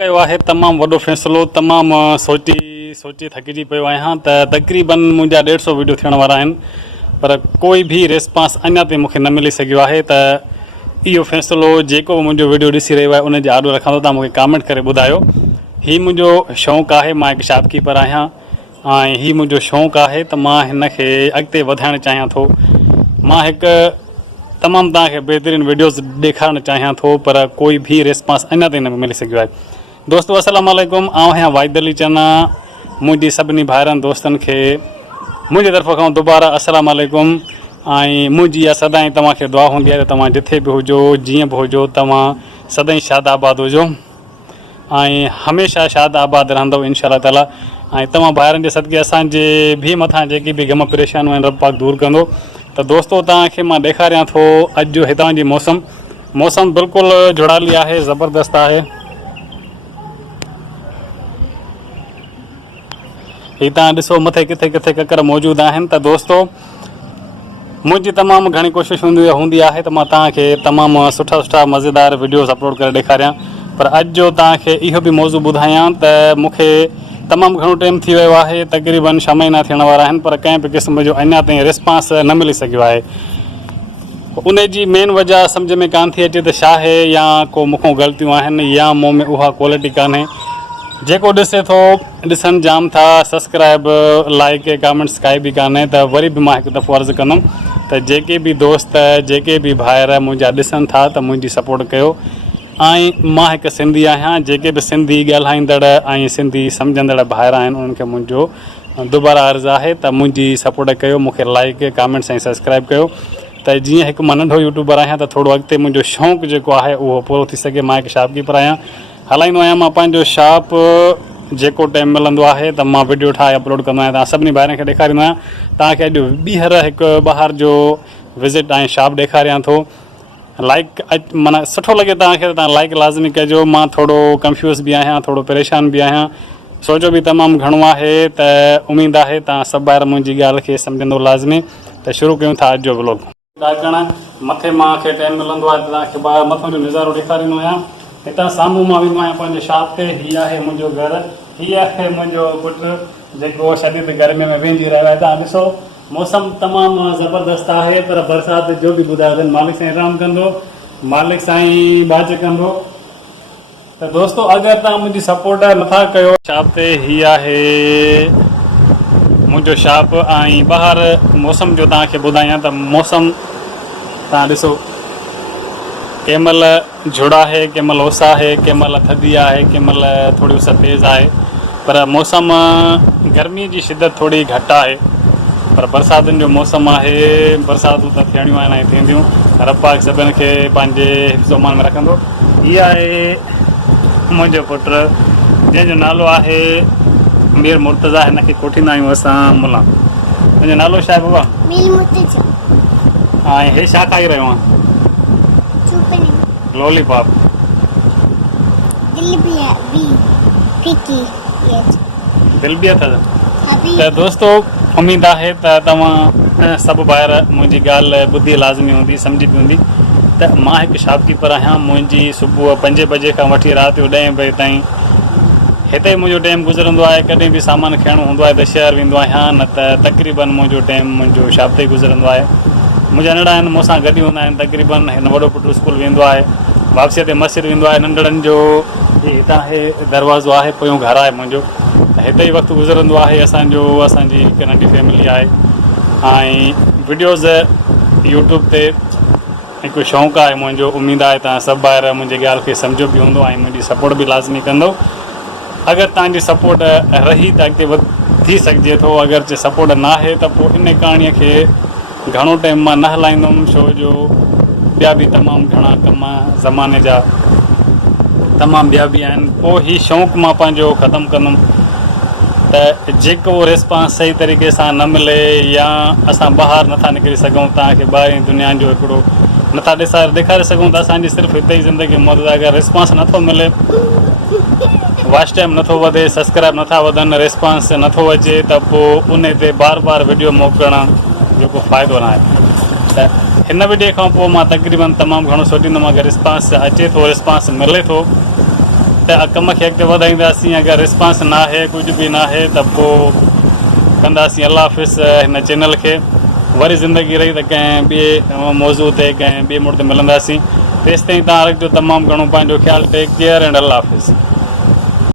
कयो आहे तमामु वॾो फ़ैसिलो तमामु सोची थकिजी पियो आहियां त तक़रीबन मुंहिंजा 150 वीडियो थियण वारा आहिनि पर कोई बि रिस्पॉन्स अञा ताईं मूंखे न मिली सघियो आहे। त इहो फ़ैसिलो जेको मुंहिंजो वीडियो ॾिसी रहियो आहे उन जो आॾो रखंदो तव्हां मूंखे कमेंट करे ॿुधायो। हीउ मुंहिंजो शौक़ु आहे, मां हिकु शॉपकीपर आहियां ऐं हीउ मुंहिंजो शौक़ु आहे त मां हिन खे अॻिते वधाइणु चाहियां थो। मां हिकु तमामु तव्हांखे बहितरीनु वीडियोज़ ॾेखारणु चाहियां थो पर कोई बि रिस्पॉन्स अञा ताईं न मिली सघियो आहे। दोस्तो अस्सलाम वालेकुम, आउं आहियां वाहिद अली चना। मुंहिंजी सभिनी भाइरनि दोस्तनि खे मुंहिंजी तरफ़ खां दुबारा अस्सलाम वालेकुम। ऐं मुंहिंजी इहा सदाईं तव्हांखे दुआ हूंदी आहे त तव्हां जिथे बि हुजो जीअं बि हुजो तव्हां सदाईं शाद आबाद हुजो ऐं हमेशह शाद आबाद रहंदव इंशाअल्लाह ताला। ऐं तव्हां भाइरनि जे सदके असांजे बि मथां जेकी बि ग़म परेशानियूं आहिनि रब पाक दूरि कंदो। त दोस्तो तव्हांखे मां ॾेखारियां थो अॼु जो हितां जी मौसम बिल्कुलु जुड़ाली आहे, ज़बरदस्त आहे। हीअ तव्हां ॾिसो मथे किथे किथे ककर मौजूदु आहिनि। त दोस्तो मुंहिंजी तमामु घणी कोशिशि हूंदी आहे त मां तव्हांखे तमामु सुठा मज़ेदार वीडियोज़ अपलोड करे ॾेखारियां पर अॼु जो तव्हांखे इहो बि मौज़ू ॿुधायां त मूंखे तमामु घणो टाइम थी वियो आहे, तक़रीबन 6 महीना थियण वारा आहिनि पर कंहिं बि क़िस्म जो अञा ताईं रिस्पॉन्स न मिली सघियो आहे। उन जी मेन वजह सम्झ में कान थी अचे त छा आहे, या को मूंखां ग़लतियूं आहिनि या मूं में उहा क्वालिटी कान्हे। जेको ॾिसे थो ॾिसनि जाम था, सब्सक्राइब लाइक कमेंट्स काई बि कान्हे। त वरी बि मां हिकु दफ़ो अर्ज़ु कंदुमि त जेके बि दोस्त जेके बि भाइर मुंहिंजा ॾिसनि था त मुंहिंजी सपोर्ट कयो। ऐं मां हिकु सिंधी आहियां, जेके बि सिंधी ॻाल्हाईंदड़ ऐं सिंधी सम्झंदड़ भाइर आहिनि उन्हनि खे मुंहिंजो दुबारा अर्ज़ु आहे त मुंहिंजी सपोर्ट कयो, मूंखे लाइक कमेंट्स ऐं सब्सक्राइब कयो त जीअं हिकु मां नंढो यूट्यूबर आहियां त थोरो अॻिते मुंहिंजो शौक़ु जेको आहे उहो पूरो थी सघे। मां हिकु शॉपकीपर आहियां, हलाईंदो आहियां मां पंहिंजो शॉप। जेको टाइम मिलंदो आहे त मां वीडियो ठाहे अपलोड कंदो आहियां, तव्हां सभिनी भाइरनि खे ॾेखारींदो आहियां। तव्हांखे अॼु ॿीहर हिकु ॿाहिरि जो विज़िट ऐं शॉप ॾेखारियां थो। लाइक माना सुठो लॻे तव्हांखे त तव्हां लाइक लाज़मी कजो। मां थोरो कंफ्यूज़ बि आहियां, थोरो परेशान बि आहियां, सोचो बि तमामु घणो आहे। त उमेदु आहे तव्हां सभु ॿाहिरि मुंहिंजी ॻाल्हि खे सम्झंदो लाज़मी। त शुरू कयूं था अॼु जो व्लॉग। मथे मूंखे टाइम मिलंदो आहे त तव्हांखे ॿाहिरि मथां जो नज़ारो ॾेखारींदो आहियां। हितां साम्हूं मां वेंदो आहियां पंहिंजे शॉप ते। हीअ आहे मुंहिंजो घरु, हीअ आहे मुंहिंजो पुटु जेको शदीद गर्मीअ में वेंदी रहियो आहे। तव्हां ॾिसो मौसम तमामु ज़बरदस्त आहे पर बरसाति जो बि ॿुधायो अथनि, मालिक साईं रहम कंदो, मालिक साईं बाज कंदो। त दोस्तो अगरि तव्हां मुंहिंजी सपोर्ट नथा कयो शॉप ते, हीअ आहे मुंहिंजो शॉप ऐं ॿाहिरि मौसम जो तव्हांखे ॿुधायां त मौसम तव्हां ॾिसो कंहिं महिल झुड़ आहे, कंहिं महिल उस आहे, कंहिं महिल थधी आहे, कंहिं महिल थोरी उस तेज़ आहे पर मौसम गर्मीअ जी शिदत थोरी घटि आहे। पर बरसातियुनि जो मौसम आहे, बरसातूं त थियणियूं आहिनि ऐं थींदियूं। रब पाक सभिनि खे पंहिंजे हिफ़्ज़-ओ-मान में रखंदो। हीअ आहे मुंहिंजो पुटु जंहिंजो नालो आहे मीर मुर्तज़ा। हिन खे कोठींदा आहियूं असां मुला। मुंहिंजो नालो छा आहे बाबा? मीर मुर्तज़ा। ऐं हे छा खाई रहियो आहे? लॉलीपॉप। दिलि बि अथव? त दोस्तो उमेदु आहे त तव्हां सभु ॿाहिरि मुंहिंजी ॻाल्हि ॿुधी लाज़मी हूंदी, सम्झी बि हूंदी त मां हिकु शॉपकीपर आहियां। मुंहिंजी सुबुह 5 बजे खां वठी राति जो 10 बजे ताईं हिते ई मुंहिंजो टाइम गुज़रंदो आहे। कॾहिं बि सामान खणणो हूंदो आहे त शहर वेंदो आहियां, न त तक़रीबन मुंहिंजो टाइम मुंहिंजो शॉप ते ई गुज़रंदो आहे। मुंहिंजा नंढा आहिनि मूंसां गॾु हूंदा आहिनि। तक़रीबन हिन वॾो पुटु स्कूल वेंदो आहे, वापसीअ ते मस्जिद वेंदो आहे। नंढड़नि जो हितां हे दरवाज़ो आहे, पोयों घरु आहे मुंहिंजो, हिते ई वक़्तु गुज़रंदो आहे असांजी हिकु नंढी फैमिली आहे। ऐं वीडियोज़ यूट्यूब ते हिकु शौक़ु आहे मुंहिंजो। उमेदु आहे तव्हां सभु ॿाहिरि मुंहिंजी ॻाल्हि खे सम्झो बि हूंदो ऐं मुंहिंजी सपोर्ट बि लाज़मी कंदो। अगरि तव्हांजी सपोर्ट रही त अॻिते वधी सघिजे थो, अगरि सपोर्ट न आहे त पोइ इन कहाणीअ खे घणो टाइम मां न हलाईंदुमि, छो जो ॿिया बि तमामु घणा कम ज़माने जा तमामु ॿिया बि आहिनि। पोइ हीउ शौक़ु मां पंहिंजो ख़तमु कंदुमि त जेको रिस्पॉन्स सही तरीक़े सां न मिले या असां ॿाहिरि नथा निकिरी सघूं, तव्हांखे ॿाहिरि दुनिया जो हिकिड़ो नथा ॾेखारे सघूं त असांजी सिर्फ़ु हिते ई ज़िंदगी मौजूदु आहे। अगरि रिस्पॉन्स नथो मिले, वॉच टाइम नथो वधे, सब्सक्राइब नथा वधनि, रिस्पॉन्स नथो अचे त पोइ उन ते बार वीडियो मोकिलणु जेको फ़ाइदो न आहे। त हिन वीडियो खां पोइ मां तक़रीबन तमामु घणो सोचींदुमि अगरि रिस्पॉन्स अचे थो, रिस्पॉन्स मिले थो त कम खे अॻिते वधाईंदासीं। अगरि रिस्पॉन्स न आहे, कुझु बि न आहे, त पोइ कंदासीं अल्लाह हाफ़िज़ हिन चैनल खे। वरी ज़िंदगी रही त कंहिं ॿिए मौज़ू ते, कंहिं ॿिए मुड़ ते मिलंदासीं। तेसिताईं तव्हां रखिजो तमामु घणो पंहिंजो ख़्यालु। टेक केयर एंड अल्लाह हाफ़िज़।